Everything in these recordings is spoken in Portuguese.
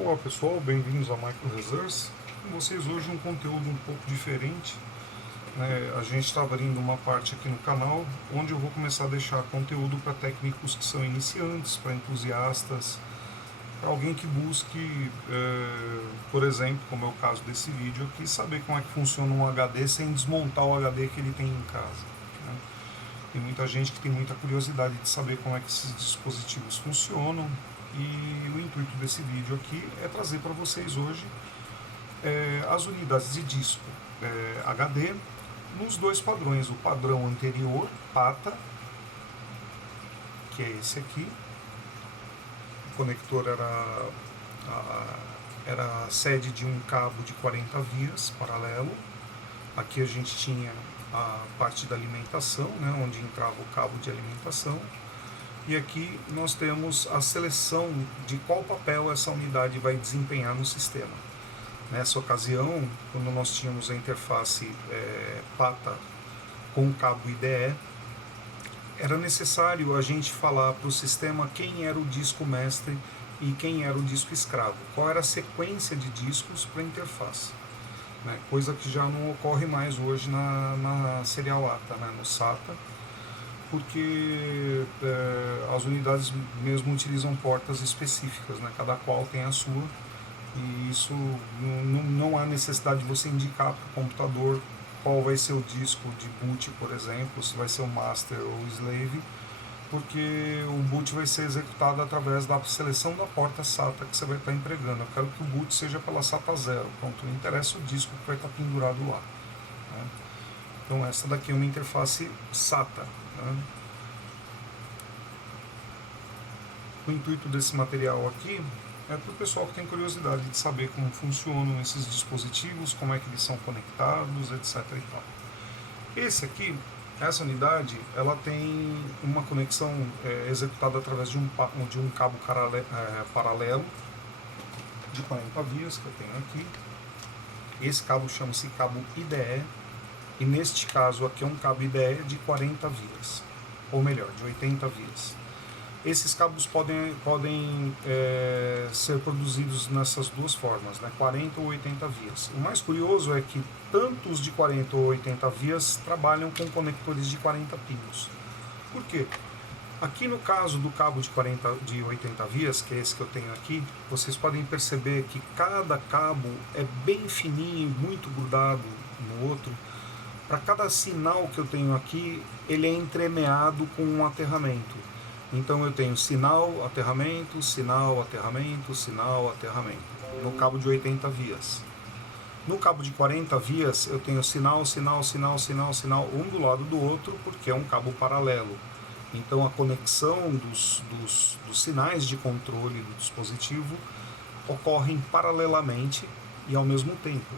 Olá pessoal, bem-vindos a Micro Resource. Com vocês hoje um conteúdo um pouco diferente, né? A gente está abrindo uma parte aqui no canal onde eu vou começar a deixar conteúdo para técnicos que são iniciantes, para entusiastas, para alguém que busque, por exemplo, como é o caso desse vídeo aqui, saber como é que funciona um HD sem desmontar o HD que ele tem em casa, né? Tem muita gente que tem muita curiosidade de saber como é que esses dispositivos funcionam, e o intuito desse vídeo aqui é trazer para vocês hoje as unidades de disco HD nos dois padrões: o padrão anterior, PATA, que é esse aqui. O conector era a sede de um cabo de 40 vias paralelo. Aqui a gente tinha a parte da alimentação, né, onde entrava o cabo de alimentação. E aqui nós temos a seleção de qual papel essa unidade vai desempenhar no sistema. Nessa ocasião, quando nós tínhamos a interface PATA com o cabo IDE, era necessário a gente falar para o sistema quem era o disco mestre e quem era o disco escravo, qual era a sequência de discos para a interface, né? Coisa que já não ocorre mais hoje na Serial ATA, né? No SATA, porque as unidades mesmo utilizam portas específicas, né? Cada qual tem a sua, e isso não há necessidade de você indicar para o computador qual vai ser o disco de boot, por exemplo, se vai ser o master ou o slave, porque o boot vai ser executado através da seleção da porta SATA que você vai estar empregando. Eu quero que o boot seja pela SATA 0, pronto, não interessa o disco que vai estar pendurado lá, né? Então essa daqui é uma interface SATA, né? O intuito desse material aqui é para o pessoal que tem curiosidade de saber como funcionam esses dispositivos, como é que eles são conectados, etc. e tal. Essa unidade, ela tem uma conexão executada através de um cabo paralelo de 40 vias que eu tenho aqui. Esse cabo chama-se cabo IDE, e neste caso aqui é um cabo IDE de 40 vias, ou melhor, de 80 vias. Esses cabos podem ser produzidos nessas duas formas, né, 40 ou 80 vias. O mais curioso é que tanto os de 40 ou 80 vias trabalham com conectores de 40 pinos. Por quê? Aqui no caso do cabo de 80 vias, que é esse que eu tenho aqui, vocês podem perceber que cada cabo é bem fininho, muito grudado no outro. Para cada sinal que eu tenho aqui, ele é entremeado com um aterramento. Então eu tenho sinal, aterramento, sinal, aterramento, sinal, aterramento, no cabo de 80 vias. No cabo de 40 vias eu tenho sinal, sinal, sinal, sinal, sinal, um do lado do outro, porque é um cabo paralelo. Então a conexão dos sinais de controle do dispositivo ocorrem paralelamente e ao mesmo tempo.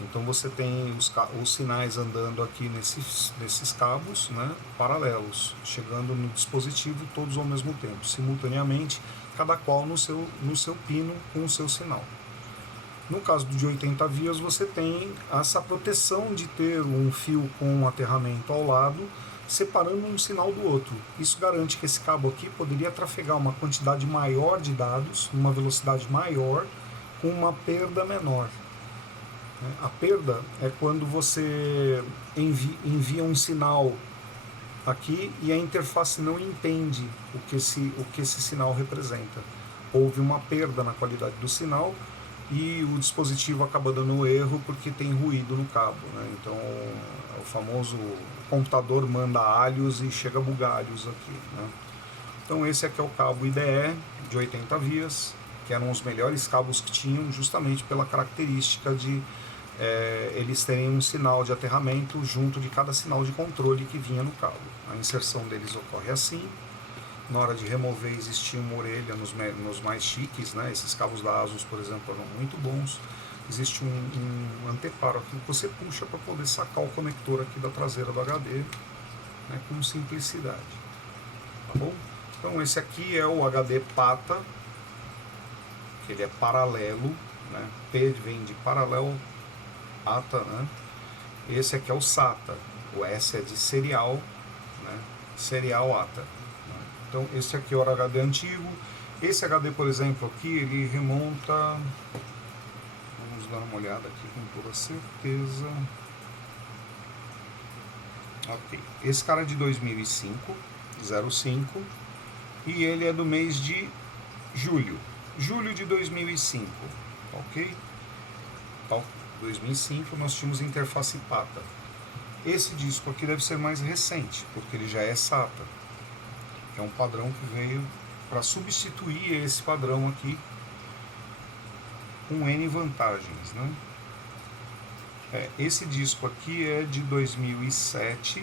Então você tem os sinais andando aqui nesses cabos, né, paralelos, chegando no dispositivo todos ao mesmo tempo, simultaneamente, cada qual no seu pino com o seu sinal. No caso de 80 vias, você tem essa proteção de ter um fio com um aterramento ao lado, separando um sinal do outro. Isso garante que esse cabo aqui poderia trafegar uma quantidade maior de dados, uma velocidade maior, com uma perda menor. A perda é quando você envia um sinal aqui e a interface não entende o que esse sinal representa. Houve uma perda na qualidade do sinal e o dispositivo acaba dando erro porque tem ruído no cabo, né? Então o famoso computador manda alhos e chega a bugar alhos aqui, né? Então esse aqui é o cabo IDE de 80 vias, que eram os melhores cabos que tinham, justamente pela característica de eles terem um sinal de aterramento junto de cada sinal de controle que vinha no cabo. A inserção deles ocorre assim. Na hora de remover existia uma orelha nos mais chiques, né? Esses cabos da ASUS, por exemplo, eram muito bons. Existe um anteparo aqui que você puxa para poder sacar o conector aqui da traseira do HD, né, com simplicidade. Tá bom? Então esse aqui é o HD PATA, que ele é paralelo, né? P vem de paralelo, ATA, né? Esse aqui é o SATA, o S é de serial, né? Serial ATA, né? Então esse aqui é o HD antigo, Esse HD, por exemplo, aqui, ele remonta... Vamos dar uma olhada aqui com toda certeza. Ok. Esse cara é de 2005, 05, e ele é do mês de julho de 2005, ok? Então, 2005 nós tínhamos interface PATA. Esse disco aqui deve ser mais recente, porque ele já é SATA. É um padrão que veio para substituir esse padrão aqui com N vantagens, né? Esse disco aqui é de 2007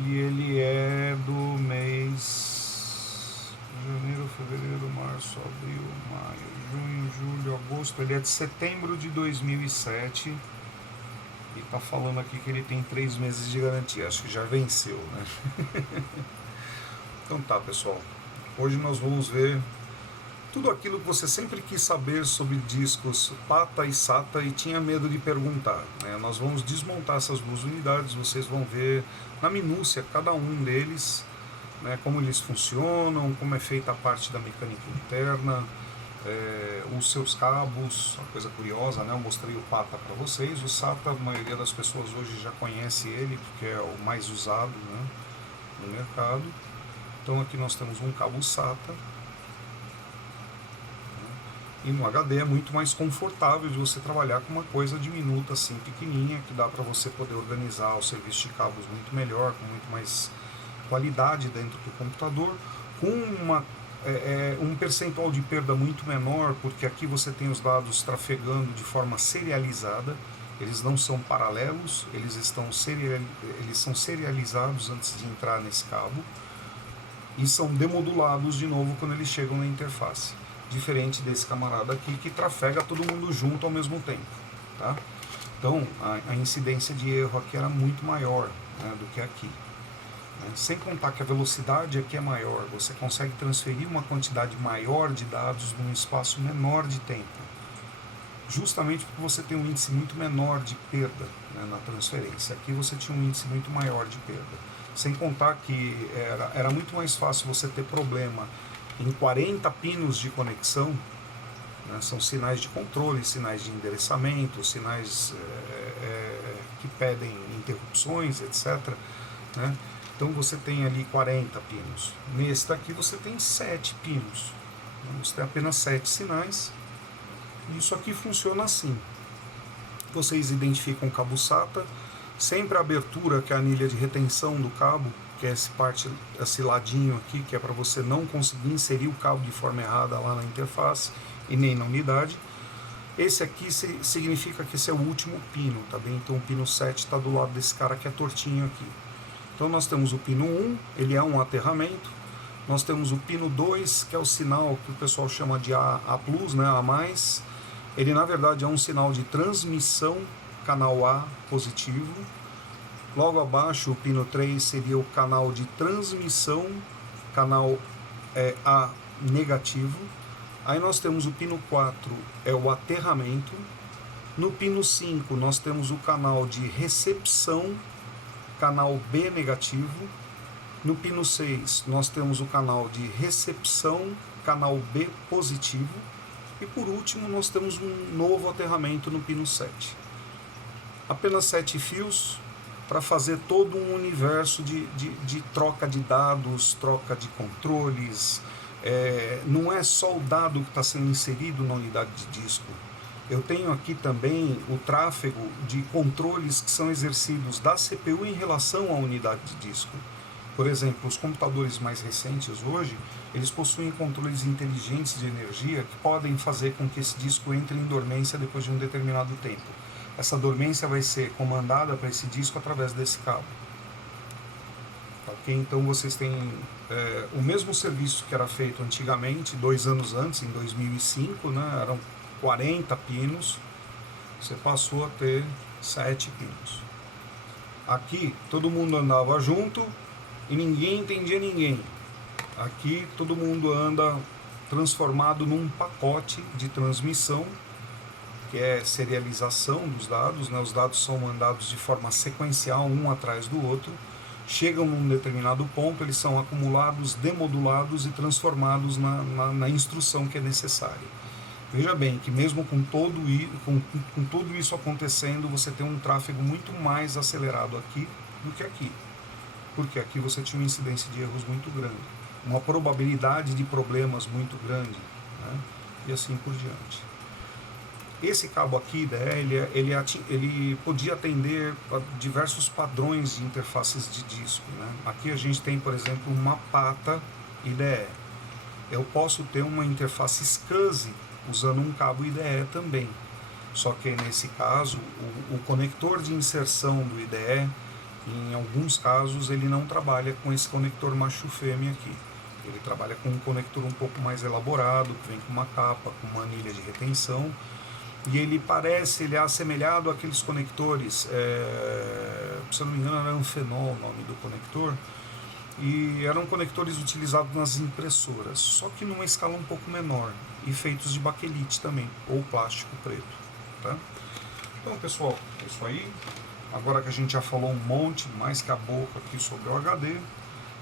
e ele é do mês janeiro, fevereiro, março, abril, maio, junho, julho, agosto. Ele é de setembro de 2007 e tá falando aqui que ele tem 3 meses de garantia. Acho que já venceu, né? Então tá, pessoal. Hoje nós vamos ver tudo aquilo que você sempre quis saber sobre discos PATA e SATA e tinha medo de perguntar, né? Nós vamos desmontar essas duas unidades, vocês vão ver na minúcia cada um deles, né, como eles funcionam, como é feita a parte da mecânica interna, os seus cabos, uma coisa curiosa, né? Eu mostrei o PATA para vocês, o SATA a maioria das pessoas hoje já conhece ele, porque é o mais usado, né, no mercado. Então aqui nós temos um cabo SATA. E no HD é muito mais confortável de você trabalhar com uma coisa diminuta assim, pequenininha, que dá para você poder organizar o serviço de cabos muito melhor, com muito mais qualidade dentro do computador, com um percentual de perda muito menor, porque aqui você tem os dados trafegando de forma serializada, eles não são paralelos, eles são serializados antes de entrar nesse cabo, e são demodulados de novo quando eles chegam na interface. Diferente desse camarada aqui que trafega todo mundo junto ao mesmo tempo, tá? Então a incidência de erro aqui era muito maior, né, do que aqui, né? Sem contar que a velocidade aqui é maior, você consegue transferir uma quantidade maior de dados num espaço menor de tempo, justamente porque você tem um índice muito menor de perda, né, na transferência. Aqui você tinha um índice muito maior de perda, sem contar que era muito mais fácil você ter problema em 40 pinos de conexão, né, são sinais de controle, sinais de endereçamento, sinais que pedem interrupções, etc., né? Então você tem ali 40 pinos. Nesse daqui você tem 7 pinos. Você tem apenas 7 sinais. E isso aqui funciona assim. Vocês identificam o cabo SATA, sempre a abertura, que é a anilha de retenção do cabo, que é esse ladinho aqui, que é para você não conseguir inserir o cabo de forma errada lá na interface e nem na unidade. Esse aqui significa que esse é o último pino, tá bem? Então o pino 7 está do lado desse cara que é tortinho aqui. Então nós temos o pino 1, ele é um aterramento. Nós temos o pino 2, que é o sinal que o pessoal chama de A+, né, A+. Ele na verdade é um sinal de transmissão, canal A positivo. Logo abaixo, o pino 3 seria o canal de transmissão, canal A negativo. Aí nós temos o pino 4, é o aterramento. No pino 5, nós temos o canal de recepção, canal B negativo. No pino 6, nós temos o canal de recepção, canal B positivo. E por último, nós temos um novo aterramento no pino 7. Apenas 7 fios para fazer todo um universo de troca de dados, troca de controles. Não é só o dado que está sendo inserido na unidade de disco. Eu tenho aqui também o tráfego de controles que são exercidos da CPU em relação à unidade de disco. Por exemplo, os computadores mais recentes hoje, eles possuem controles inteligentes de energia que podem fazer com que esse disco entre em dormência depois de um determinado tempo. Essa dormência vai ser comandada para esse disco através desse cabo. Okay? Então vocês têm o mesmo serviço que era feito antigamente, 2 anos antes, em 2005, né, eram 40 pinos, você passou a ter 7 pinos. Aqui todo mundo andava junto e ninguém entendia ninguém. Aqui todo mundo anda transformado num pacote de transmissão, que é serialização dos dados, né? Os dados são mandados de forma sequencial, um atrás do outro, chegam num determinado ponto, eles são acumulados, demodulados e transformados na instrução que é necessária. Veja bem que mesmo com tudo isso acontecendo, você tem um tráfego muito mais acelerado aqui do que aqui. Porque aqui você tinha uma incidência de erros muito grande, uma probabilidade de problemas muito grande, né? E assim por diante. Esse cabo aqui, IDE, ele podia atender a diversos padrões de interfaces de disco, né? Aqui a gente tem, por exemplo, uma PATA IDE. Eu posso ter uma interface SCSI usando um cabo IDE também. Só que nesse caso, o conector de inserção do IDE, em alguns casos, ele não trabalha com esse conector macho-fêmea aqui. Ele trabalha com um conector um pouco mais elaborado, que vem com uma capa, com uma anilha de retenção. E ele é assemelhado àqueles conectores, se eu não me engano era Anfenol o nome do conector, e eram conectores utilizados nas impressoras, só que numa escala um pouco menor, e feitos de baquelite também, ou plástico preto. Tá? Então, pessoal, é isso aí. Agora que a gente já falou um monte, mais que a boca aqui sobre o HD,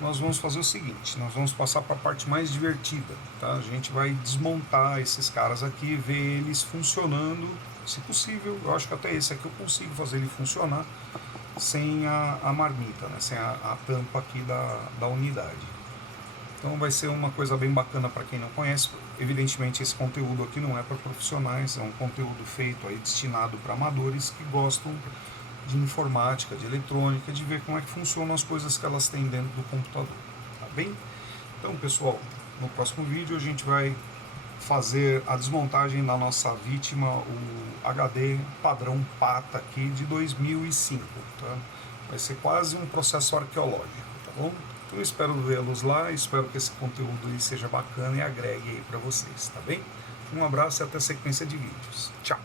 nós vamos fazer o seguinte, nós vamos passar para a parte mais divertida, tá? A gente vai desmontar esses caras aqui, ver eles funcionando, se possível. Eu acho que até esse aqui eu consigo fazer ele funcionar sem a marmita, né? Sem a tampa aqui da unidade. Então vai ser uma coisa bem bacana para quem não conhece. Evidentemente esse conteúdo aqui não é para profissionais, é um conteúdo feito aí destinado para amadores que gostam de informática, de eletrônica, de ver como é que funcionam as coisas que elas têm dentro do computador, tá bem? Então, pessoal, no próximo vídeo a gente vai fazer a desmontagem da nossa vítima, o HD padrão PATA aqui de 2005, tá? Vai ser quase um processo arqueológico, tá bom? Então eu espero vê-los lá, espero que esse conteúdo aí seja bacana e agregue aí para vocês, tá bem? Um abraço e até a sequência de vídeos. Tchau!